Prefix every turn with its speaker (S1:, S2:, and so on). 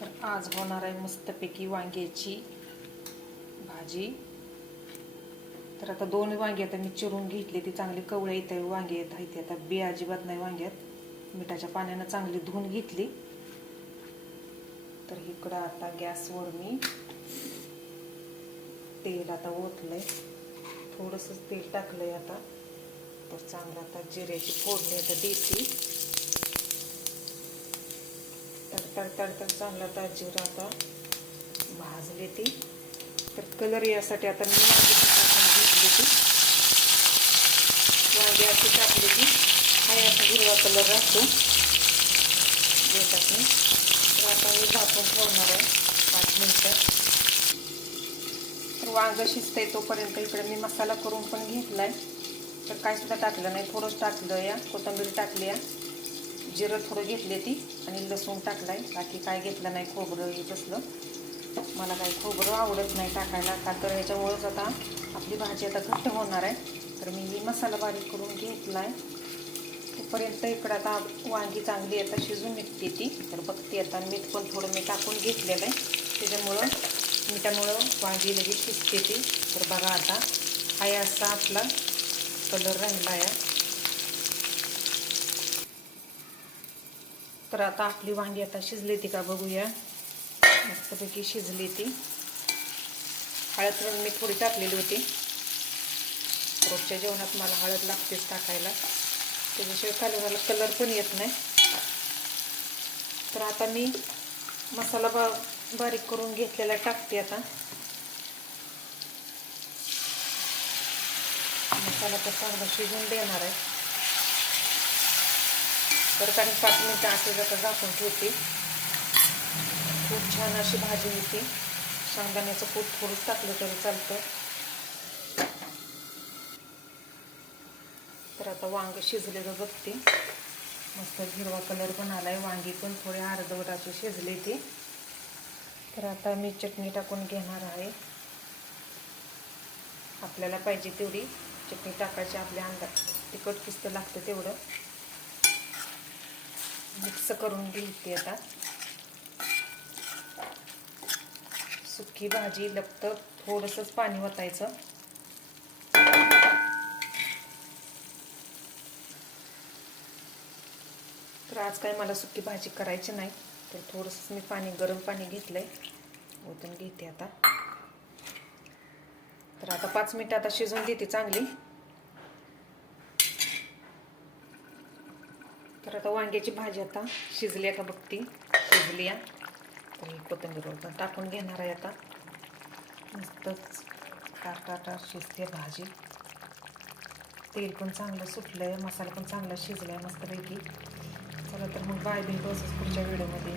S1: तर आज होणार आहे मस्तपैकी वांग्याची भाजी. तर आता दोन वांगे आता मी चिरून घेतली ती चांगली कवळ्या येत आहे वांगे येत आहेत. आता बी अजिबात नाही वांग्यात. मिठाच्या पाण्यानं चांगली धुवून घेतली. तर इकडं आता गॅसवर मी तेल आता ओतलंय. थोडंसं तेल टाकलंय आता. तर चांगलं आता जिऱ्याची फोडणी आता देते. तर तड चांगला तड चांगलं आता जिरं आता. भाजले ती. तर कलर यासाठी आता मी घेतली ती. वांगी अशी टाकली ती. हा असा हिरवा कलर राहतो. देतात मी. तर आता मी झाकून ठेवणार आहे. पाच मिनटं. तर वांग शिजतंय तोपर्यंत इकडे मी मसाला करून पण घेतला आहे तर काय सुद्धा टाकलं नाही. थोडंच टाकलं या. कोथिंबीर टाकली या. जिरं थोडं घेतले ती आणि लसूण टाकलाय. बाकी काय घेतलं नाही खोबरं हे मला काही खोबरं आवडत नाही टाकायला का तर ह्याच्यामुळंच आता आपली भाजी आता घट्ट होणार आहे. तर मी ही मसाला बारीक करून घेतला आहे तोपर्यंत इकडं आता वांगी चांगली आता शिजून निघते ती. तर बघते आता मीठ पण थोडं मी टाकून घेतलेलं आहे. त्याच्यामुळं मिठामुळं वांगी लगेच शिजते ती. तर बघा आता हा असा आपला कलर राहिला आहे तर आता आपली वांगी आता शिजली ती का बघूया. मस्तपैकी शिजली ती. हळद पण मी थोडी टाकलेली होती. रोजच्या जेवणात मला हळद लागतेच टाकायला. त्याच्याशिवाय खाली मला कलर पण येत नाही. तर आता मी मसाला बा बारीक करून घेतलेला टाकते आता. मसाला तर चांगला शिजून देणार आहे. तर आणि पाच मिनटं असे जाता झाकून ठेवते. खूप छान अशी भाजी होती. शेंगदाण्याचं पूत थोडंच टाकलं तरी चालतं. तर आता वांग शिजलेलं बघते. मस्त हिरवा कलर पण आलाय. वांगी पण थोडे अर्धवट असे शिजले ते. तर आता मी चटणी टाकून घेणार आहे. आपल्याला पाहिजे तेवढी. चटणी टाकायची आपल्या अंदाज तिखट किस्त लागतं तेवढं. मिक्स करून घेते आता. सुकी भाजी लपत थोडंसंच पाणी ओतायचं तर आज काय मला सुकी भाजी करायची नाही तर थोडंसं मी पाणी गरम पाणी घेतलंय. ओतून घेते आता. तर आता पाच मिनिटं आता शिजवून देते चांगली. तर आता वांग्याची भाजी आता शिजली का बघती. शिजली तर कोथिंबीर टाकून घेणार आहे आता. मस्तच टाटा शिजली शिजते भाजी. तेल पण चांगलं सुटलं आहे मसाला पण चांगला शिजला आहे मस्तपैकी. चला तर मग बाय भेटू असंच पुढच्या व्हिडिओमध्ये.